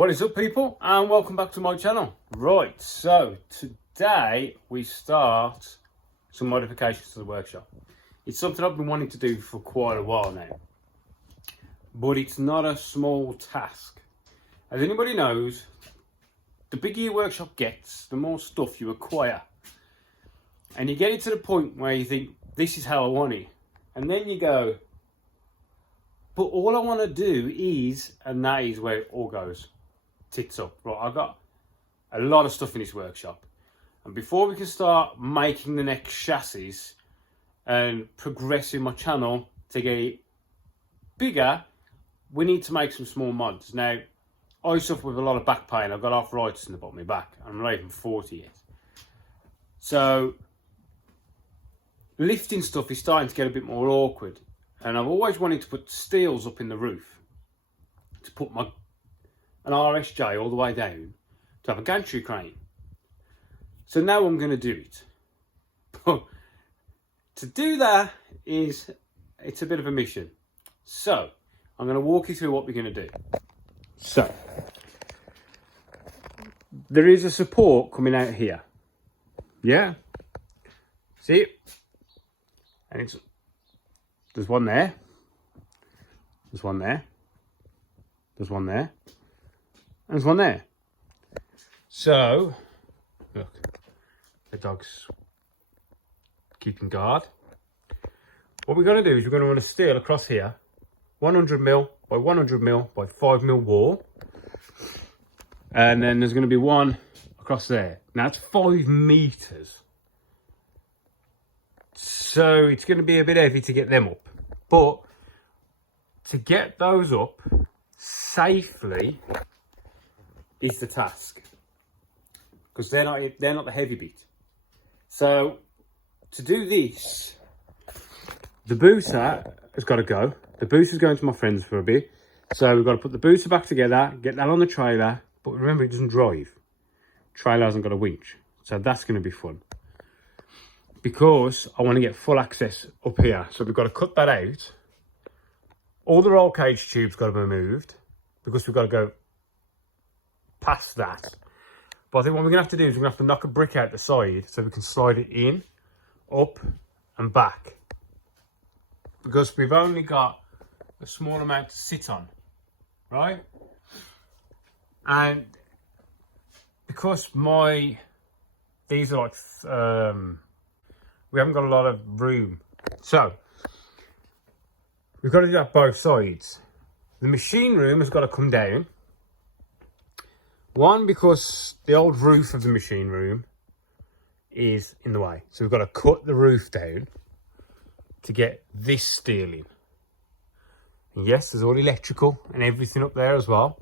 What is up, people, and welcome back to my channel. Right, so today we start some modifications to the workshop. It's something I've been wanting to do for quite a while now, but it's not a small task. As anybody knows, the bigger your workshop gets, the more stuff you acquire, and you get it to the point where you think, this is how I want it, and then you go, but all I want to do is, and that is where it all goes tits up. Right, I've got a lot of stuff in this workshop, and before we can start making the next chassis and progressing my channel to get it bigger, we need to make some small mods. Now, I suffer with a lot of back pain. I've got arthritis in the bottom of my back. I'm not even 40 yet. So lifting stuff is starting to get a bit more awkward. And I've always wanted to put steels up in the roof to put an RSJ all the way down to have a gantry crane. So now I'm going to do it. But to do that it's a bit of a mission. So I'm going to walk you through what we're going to do. So there is a support coming out here. Yeah? See it? And there's one there. There's one there. There's one there. And there's one there. So, look, the dog's keeping guard. What we're going to do is we're going to run a steel across here, 100mm by 100mm by 5mm wall. And then there's going to be one across there. Now it's 5 meters. So it's going to be a bit heavy to get them up. But to get those up safely is the task, because they're not the heavy bit. So to do this, the booster has got to go. The booster's going to my friends for a bit. So we've got to put the booster back together, get that on the trailer. But remember, it doesn't drive. Trailer hasn't got a winch. So that's going to be fun, because I want to get full access up here. So we've got to cut that out. All the roll cage tubes got to be moved, because we've got to go past that. But I think what we're going to have to do is we're going to have to knock a brick out the side so we can slide it in, up and back, because we've only got a small amount to sit on, right? And because these are like we haven't got a lot of room, so we've got to do that both sides. The machine room has got to come down. One, because the old roof of the machine room is in the way. So we've got to cut the roof down to get this steel in. And yes, there's all electrical and everything up there as well.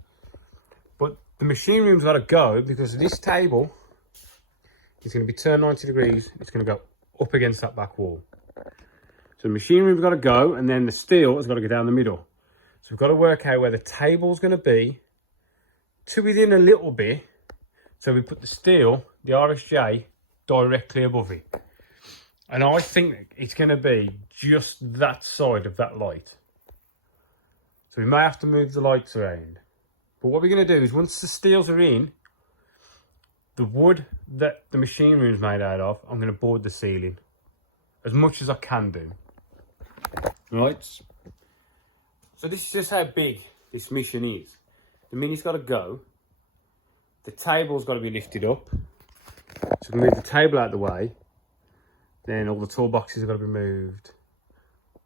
But the machine room's got to go, because this table is going to be turned 90 degrees. It's going to go up against that back wall. So the machine room's got to go, and then the steel has got to go down the middle. So we've got to work out where the table's going to be to within a little bit. So we put the steel, the RSJ, directly above it. And I think it's going to be just that side of that light. So we may have to move the lights around. But what we're going to do is, once the steels are in, the wood that the machine room's made out of, I'm going to board the ceiling as much as I can do. Right. So this is just how big this mission is. The mini's got to go. The table's got to be lifted up. So we move the table out of the way. Then all the toolboxes have got to be moved.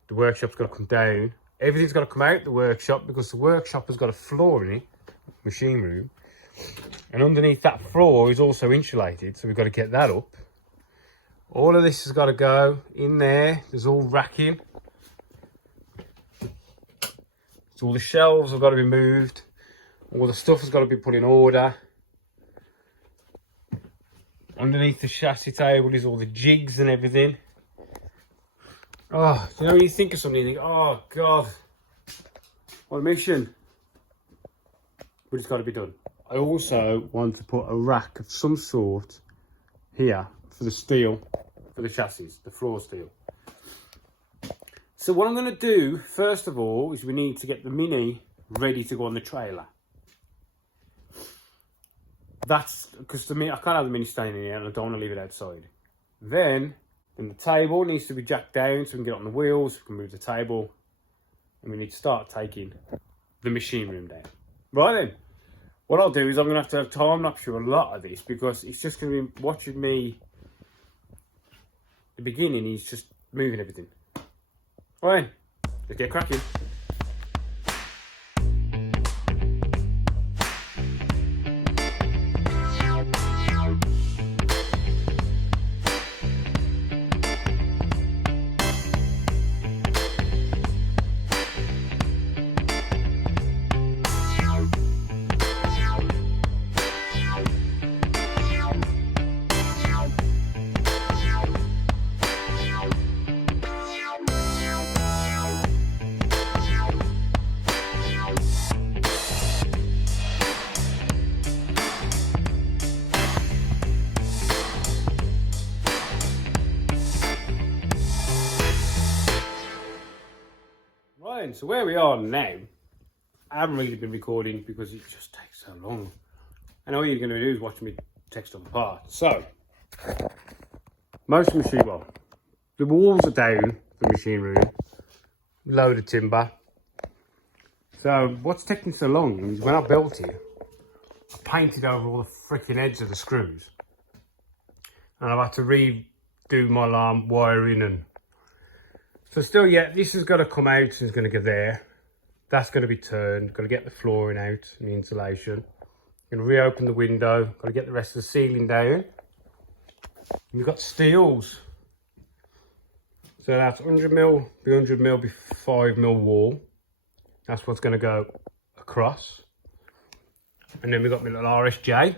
The workshop's got to come down. Everything's got to come out the workshop, because the workshop has got a floor in it, machine room. And underneath that floor is also insulated, so we've got to get that up. All of this has got to go in there. There's all racking. So all the shelves have got to be moved. All the stuff has got to be put in order. Underneath the chassis table is all the jigs and everything. Oh, you know, when you think of something, you think, oh God, what a mission. But it's got to be done. I also want to put a rack of some sort here for the steel, for the chassis, the floor steel. So what I'm going to do, first of all, is we need to get the Mini ready to go on the trailer. that's because to me, I can't have the mini staying in here and I don't want to leave it outside. Then the table needs to be jacked down so we can get on the wheels, we can move the table, and we need to start taking the machine room down. Right then, what I'll do is I'm going to have time lapse through a lot of this because it's just going to be watching me. The beginning, he's just moving everything. Right, let's get cracking. Right, so where we are now, I haven't really been recording because it just takes so long. And all you're going to do is watch me take stuff apart. So, most of the machine, well, the walls are down for the machine room, load of timber. So, what's taking so long is when I built it, I painted over all the freaking edges of the screws. And I've had to redo my alarm wiring and so still, yeah, this has got to come out and it's going to go there. That's going to be turned. Got to get the flooring out and the insulation. Going to reopen the window. Got to get the rest of the ceiling down. And we've got steels. So that's 100mm, be 100mm, be 5mm wall. That's what's going to go across. And then we've got my little RSJ,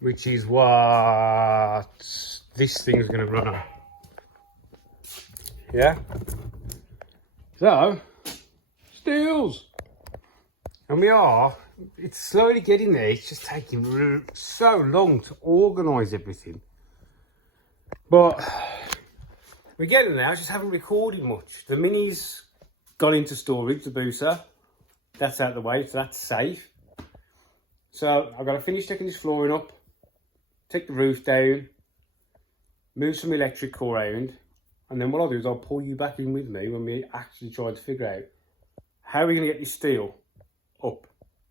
which is what this thing's going to run on. Yeah, so steels, and it's slowly getting there. It's just taking so long to organise everything, but we're getting there. I just haven't recorded much. The mini's gone into storage, the booster, that's out of the way, so that's safe. So I've got to finish taking this flooring up, take the roof down, move some electrical around. And then what I'll do is I'll pull you back in with me when we actually try to figure out how we're going to get this steel up.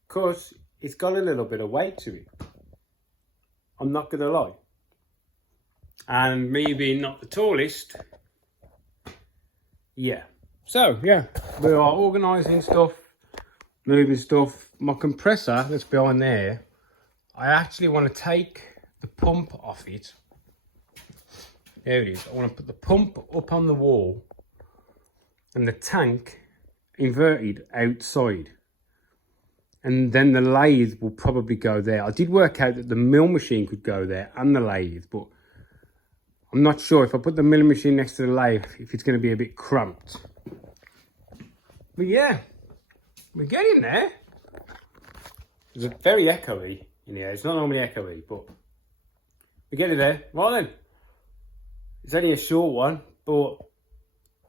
Because it's got a little bit of weight to it. I'm not going to lie. And me being not the tallest, yeah. So, yeah, we are organising stuff, moving stuff. My compressor that's behind there, I actually want to take the pump off it. There it is. I want to put the pump up on the wall and the tank inverted outside. And then the lathe will probably go there. I did work out that the mill machine could go there and the lathe, but I'm not sure if I put the milling machine next to the lathe, if it's going to be a bit cramped. But yeah, we're getting there. It's very echoey in here. It's not normally echoey, but we're getting there. Right then. It's only a short one, but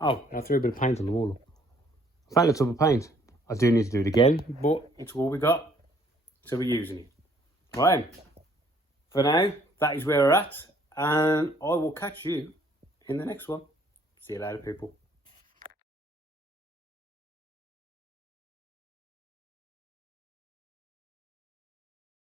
oh, I threw a bit of paint on the wall. I found a tub of paint. I do need to do it again, but it's all we got, so we're using it. Right, for now, that is where we're at, and I will catch you in the next one. See you later, people.